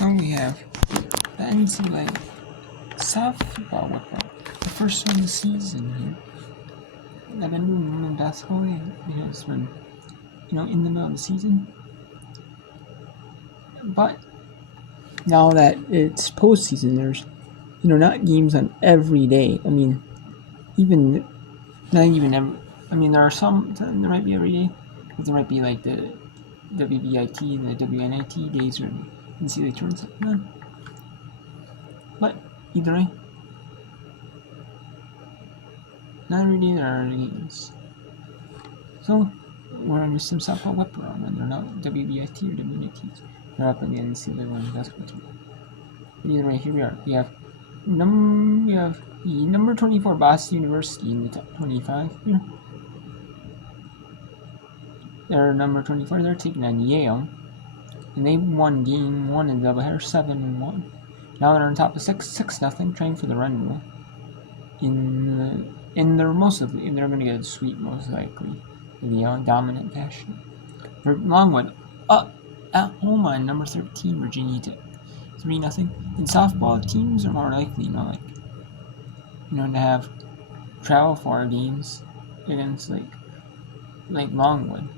So we have the NCAA softball whipper, the first one of the season here. I've been doing women's basketball because we're, in the middle of the season. But now that it's postseason, there's, not games on every day. I mean, not even every. I mean, there are some. There might be every day, because there might be like the WBIT and the WNIT days where NCAA tournaments are on. But either way, not every day there are games. So we're under some softball whip around, and they're not WBIT or WNITs. They're up in the NCAA women's basketball team. But either way, here we are. We have the number 24 Boston University in the top 25 here. They're number 24. They're taking on Yale, and they won game 1 in the doubleheader, 7-1. Now they're on top of 6-0, trying for the run rule. They're going to get a sweep most likely in the dominant fashion. For Longwood, up at home on number 13 Virginia Tech, 3-0. In softball, teams are more likely, to have travel for games against like Longwood.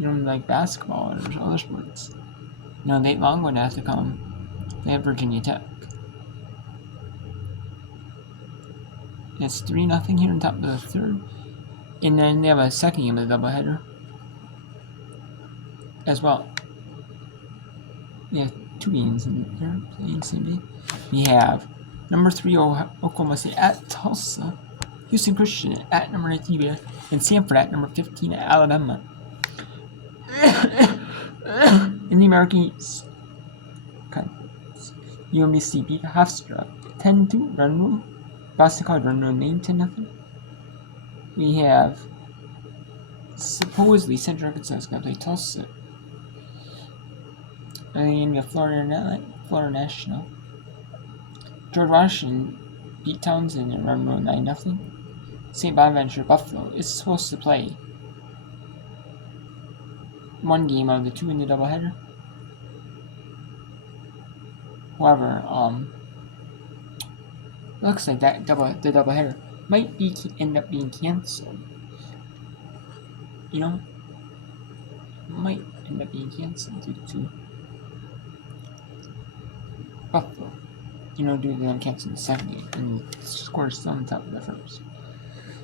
Like basketball or other sports. Longwood has to come. They have Virginia Tech. It's 3-0 here on top of the third. And then they have a second game of the doubleheader as well. We have 2 games in there playing the same day. We have number 3 Oklahoma State at Tulsa, Houston Christian at number 19 Baylor, and Sanford at number 15 at Alabama. In the American East Conference, UMBC beat Hofstra 10-2 run rule. Boston College run rule named 10-0. We have supposedly Central Arkansas is going to play Tulsa. And we have Florida National. George Washington beat Townsend in run rule 9-0. St. Bonaventure Buffalo is supposed to play 1 game of the 2 in the doubleheader. However, looks like the doubleheader might end up being canceled. Might end up being canceled due to Buffalo. Due to them canceling the second game and the score is still on top of the first.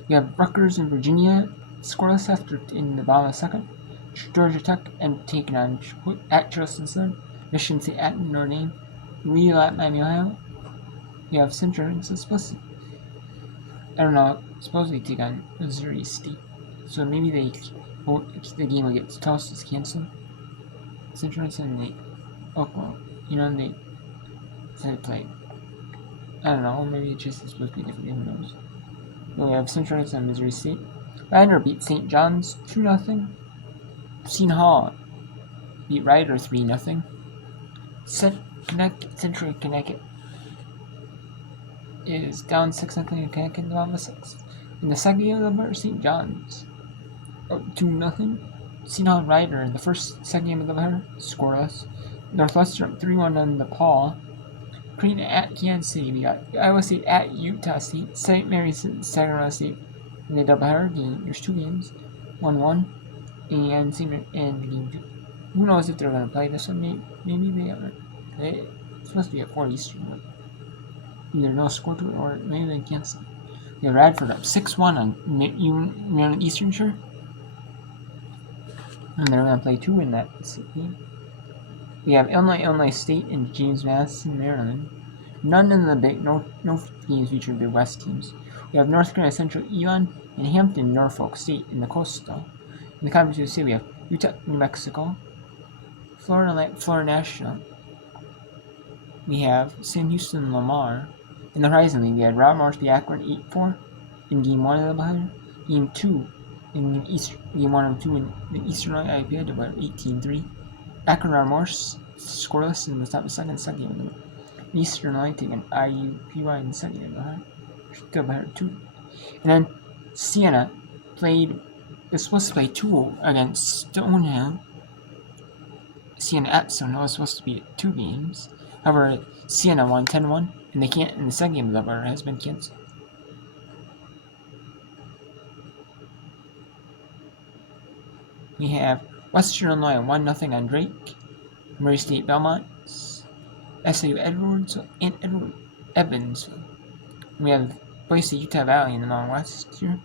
We have Rutgers and Virginia scoreless after in the bottom of the second. Georgia Tech and taking on at Charleston Southern. Michigan State at Notre Dame. Lee at Miami, Ohio. We have Central Arkansas supposedly take on Missouri State. So maybe the game against Tulsa is canceled. Central Arkansas and Oklahoma. They play. I don't know, maybe it's just supposed to be a different game, who knows. But we have Central Arkansas and Missouri State. Radnor beat St. John's 2-0. Seton Hall beat Rider 3-0. Central Connecticut is down 6-0 in Connecticut in the bottom of 6. In the second game of the bar, St. John's 2-0. Seton Hall Rider in the second game of the bar, scoreless. Northwestern 3-1 on the Paul. Creighton at Kansas City. We got Iowa State at Utah State. St. Mary's and Sacramento State in the doubleheader game. There's 2 games, 1-1, and game 2. Who knows if they're going to play this one? Maybe they are. It's supposed to be at 4 Eastern, but either no score to it or maybe they cancel. We have Radford up 6-1 on Maryland Eastern Shore, and they're going to play 2 in that game. We have Illinois State and James Madison, Maryland. None in the no games featuring Big West teams. We have North Carolina Central Elon and Hampton Norfolk State in the Coastal. In the Conference USA, we have Utah, New Mexico, Florida National. We have Sam Houston Lamar. In the Horizon League, we had Rob Morris beat Akron 8-4 in Game 1 of the doubleheader. Game 2 in Game 1 of 2 in the Eastern IPA doubleheader 18-3. Akron Rob Morris scoreless in the top of second game. Eastern Illinois taking IUPY in the second game of the doubleheader 2. And then Siena was supposed to play 2 against Stonehill. Siena at Stonehill was supposed to be 2 games. However, Siena won 10-1, and they can't. And the second game of the doubleheader has been canceled. We have Western Illinois 1-0 on Drake, Murray State Belmont, SAU Edwards, and Edward Evans. We have Boise Utah Valley in the Mountain West here.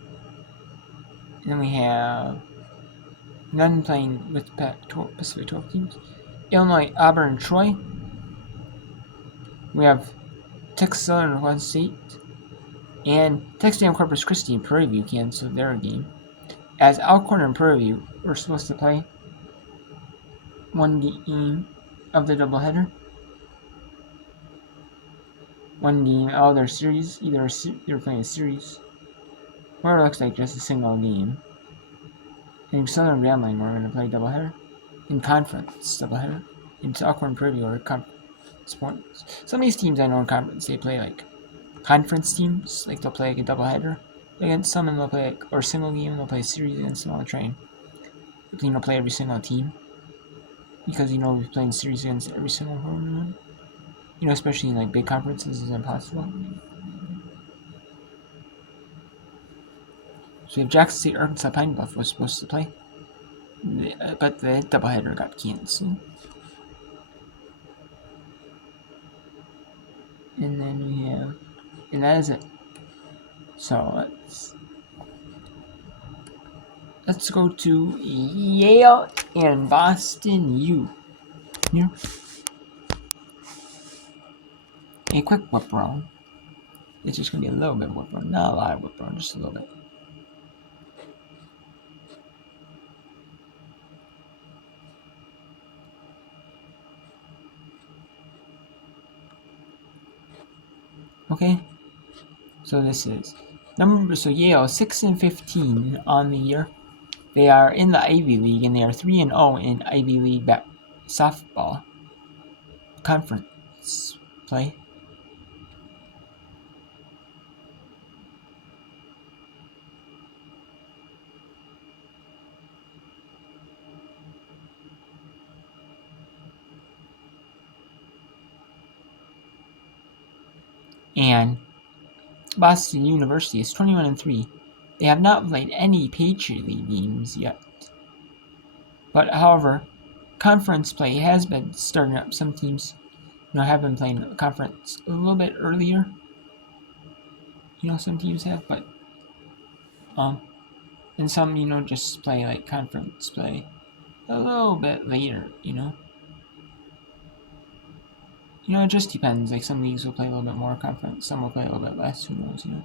And then we have none playing with Pacific 12 teams. Illinois, Auburn, Troy. We have Texas Southern Northwest State. And Texas A&M Corpus Christi and Prairie View canceled their game. As Alcorn and Prairie View were supposed to play one game of the doubleheader. One game out of their series. Either they were playing a series, or it looks like just a single game. And Southern Grand Line were going to play doubleheader. In conference doubleheader. And Alcorn and Prairie View are conference points. Some of these teams I know in conference, they play like conference teams. Like they'll play like a doubleheader against some, and they'll play like, or a single game, and they'll play a series against them on the train. You know, play every single team. Because, you know, we're playing series against every single one. You know, especially in like big conferences, is impossible. So we have Jackson State, Arkansas, Pine Bluff was supposed to play, but the doubleheader got canceled. And then we have, and that is it. So let's go to Yale and Boston U. Here, a quick whip round. It's just gonna be a little bit whip round, not a lot of whip round, just a little bit. Okay, so this is so Yale 6-15 on the year. They are in the Ivy League, and they are 3-0 in Ivy League softball conference play. And Boston University is 21-3. They have not played any Patriot League games yet. But however, conference play has been starting up. Some teams, you know, have been playing conference a little bit earlier. You know, some teams have, but and some, you know, just play like conference play a little bit later. You know, it just depends. Like some leagues will play a little bit more conference, some will play a little bit less. Who knows? You know.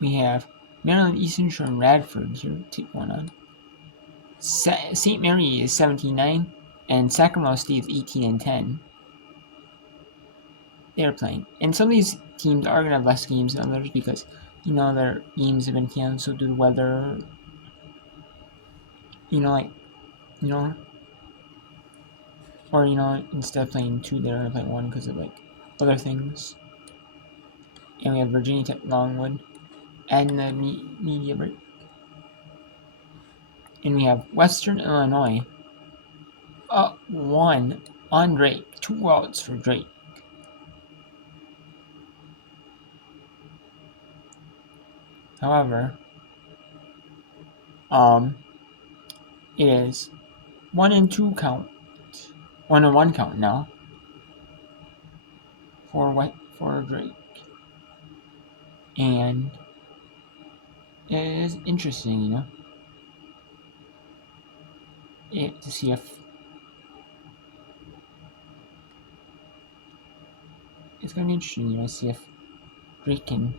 We have Maryland, Eastern Shore, and Radford here take one on. St. Mary is 17-9, and Sacramento State is 18-10. They're playing, and some of these teams are gonna have less games than others because, you know, their games have been canceled due to weather. You know, like, you know, or, you know, instead of playing two, they're gonna play one because of like other things. And we have Virginia Tech, Longwood, and the media break. And we have Western Illinois up 1 on Drake, 2 outs for Drake. However, it is 1-2 count, 1-1 count now for Drake, and it is interesting, you know, to see if it's gonna be interesting, you know, see if Drake can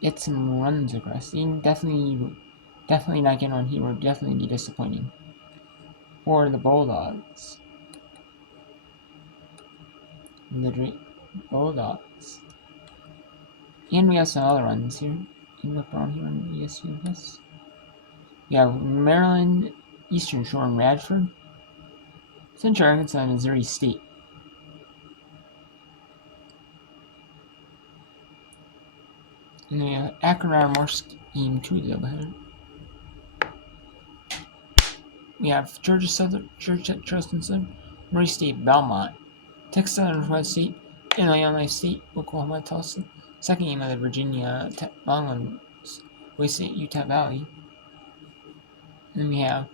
get some runs across. He definitely not getting one. He would definitely be disappointing for the Bulldogs. The Drake Bulldogs. And we have some other runs here. You look around here on ESUFS. We have Maryland, Eastern Shore, and Radford. Central Arkansas, and Missouri State. And then we have Akron Morse Game 2 doubleheader. We have Georgia Southern, Georgia Tech, Charleston Southern, Murray State, Belmont, Texas Southern, Northwest State, Illinois State, Oklahoma, Tulsa. Second game of the Virginia Tech, Longland, West State, Utah Valley. Then we have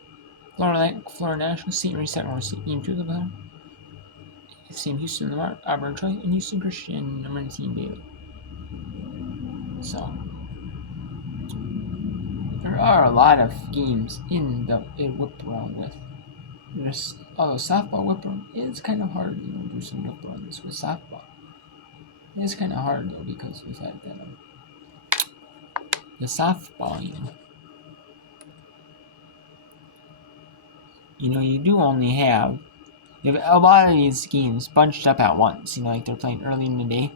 Florida National, St. Mary's Second State, game 2 of the battle. Sam Houston, Lamar, Auburn, Troy, and Houston Christian, number 19, Baylor. So there are a lot of games in whip around with. Although softball whip around is kind of hard, do some whip arounds with softball. It is kind of hard though because of the fact that the softball, you do only have a lot of these games bunched up at once. Like they're playing early in the day.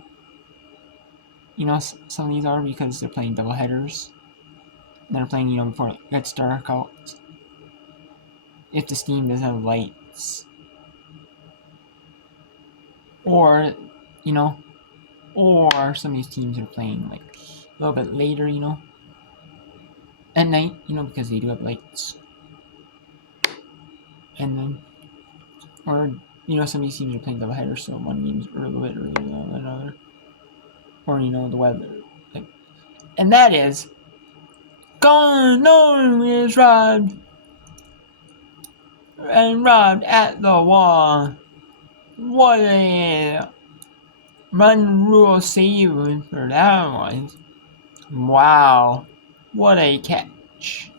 Some of these are because they're playing double headers. And they're playing, before it gets dark out. If the steam doesn't have lights. Or, or some of these teams are playing like a little bit later, at night, because they do have lights. And then, or, some of these teams are playing double headers, so one game's a little bit earlier than another. Or, the weather. And that is Gone on is robbed at the wall. What a run rule save for that one. Wow. What a catch.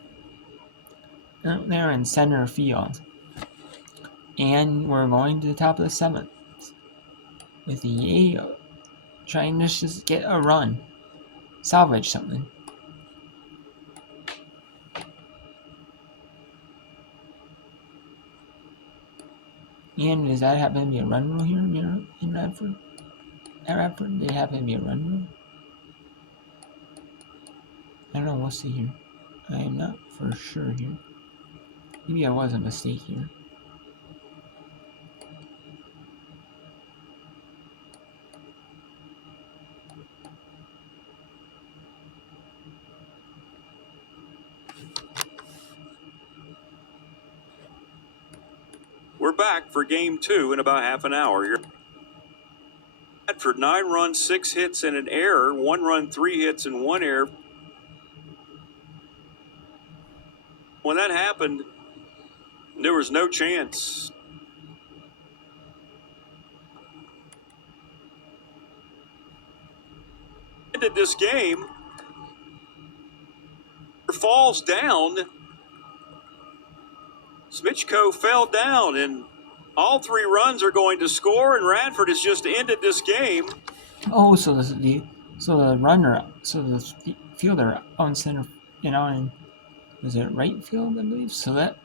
Out there in center field. And we're going to the top of the 7th. With the Yale trying to just get a run. Salvage something. And does that happen to be a run rule here in Radford? At Radford, did it happen to be a run rule? I don't know, we'll see here. I am not for sure here. Maybe I was a mistake here. We're back for game 2 in about half an hour here. Radford, 9 runs, 6 hits, and an error. 1 run, 3 hits, and 1 error. When that happened, there was no chance. Ended this game. Falls down. Smitchko fell down, and all 3 runs are going to score, and Radford has just ended this game. Oh, so the fielder on center, and was it right field, I believe? So that.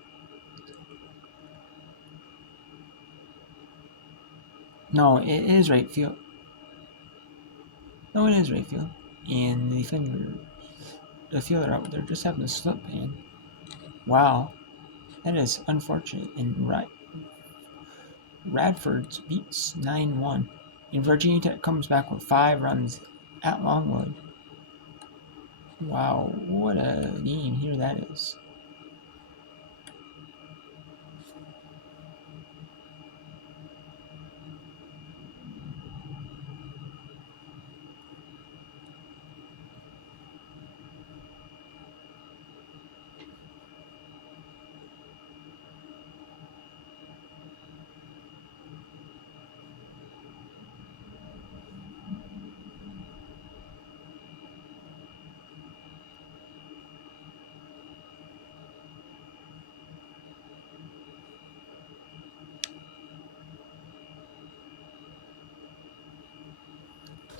No, it is right field. No, it is right field. And the fielder out there just happened to slip, and wow. That is unfortunate, and Radford beats 9-1. And Virginia Tech comes back with 5 runs at Longwood. Wow, what a game here that is.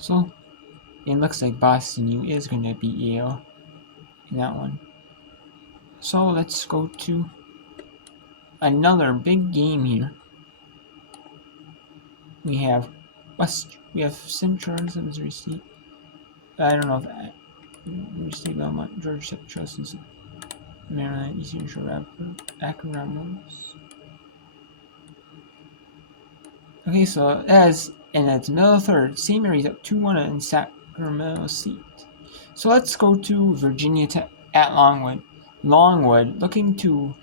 So, it looks like Boston U is going to beat Yale in that one. So, let's go to another big game here. We have Central Missouri State. I don't know if Missouri State, Belmont, Georgia Tech, Charleston, Maryland, Eastern Shore, Radford, Akron, Ramos. Okay, so it's middle of the 3rd. St. Mary's up 2-1 in Sacramento State. So let's go to Virginia Tech at Longwood. Longwood looking to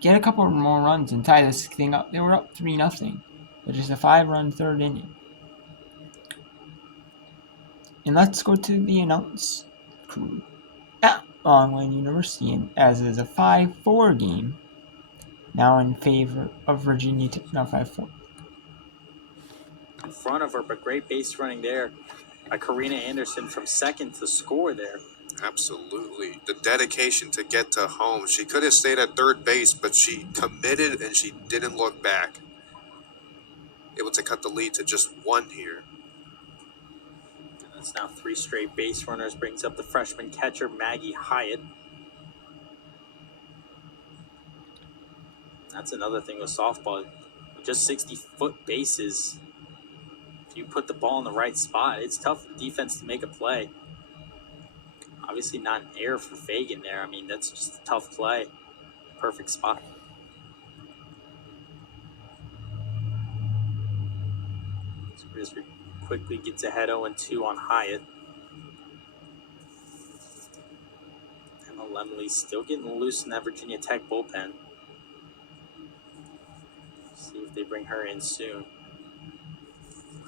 get a couple more runs and tie this thing up. They were up 3-0, but just a 5-run third inning. And let's go to the announce crew at Longland University, as it is a 5-4 game, now in favor of Virginia Tech. Now 5-4. In front of her, but great base running there by Karina Anderson from second to score there. Absolutely. The dedication to get to home. She could have stayed at third base, but she committed and she didn't look back. Able to cut the lead to just one here. And that's now 3 straight base runners, brings up the freshman catcher, Maggie Hyatt. That's another thing with softball. Just 60-foot bases. If you put the ball in the right spot, it's tough for defense to make a play. Obviously not an error for Fagan there. I mean, that's just a tough play. Perfect spot. So Griswold quickly gets ahead 0-2 on Hyatt. Emma Lemley still getting loose in that Virginia Tech bullpen. See if they bring her in soon.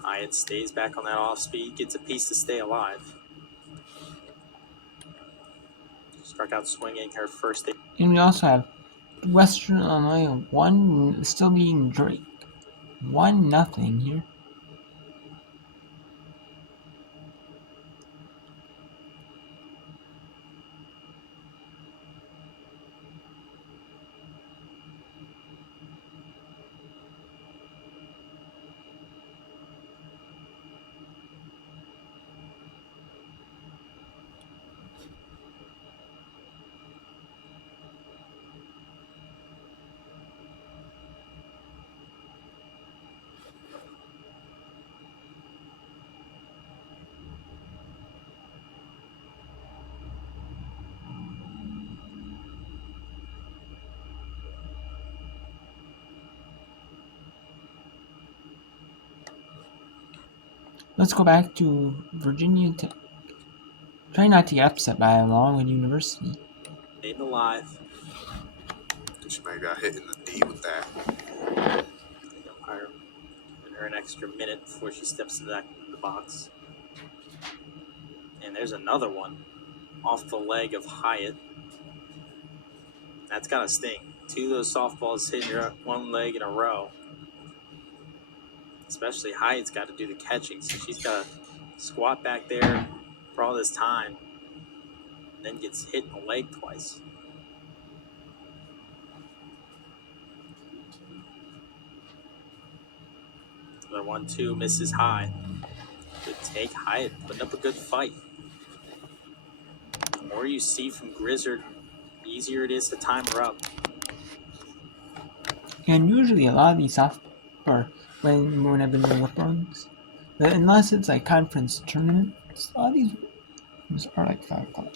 Hyatt stays back on that off speed, gets a piece to stay alive. Struck out swinging her first day. And we also have Western Illinois still being Drake. 1-0 here. Let's go back to Virginia Tech. Try not to get upset by Longwood University. Stayed alive. She might have got hit in the knee with that. The umpire giving her an extra minute before she steps into the box. And there's another one off the leg of Hyatt. That's got to sting. 2 of those softballs hitting your one leg in a row. Especially Hyatt's got to do the catching, so she's got to squat back there for all this time. And then gets hit in the leg twice. Another 1-2 misses high. Good take. Hyatt putting up a good fight. The more you see from Grizzard, the easier it is to time her up. And usually a lot of these when I've been doing whip runs, unless it's like conference tournaments, a lot of these are like 5 o'clock.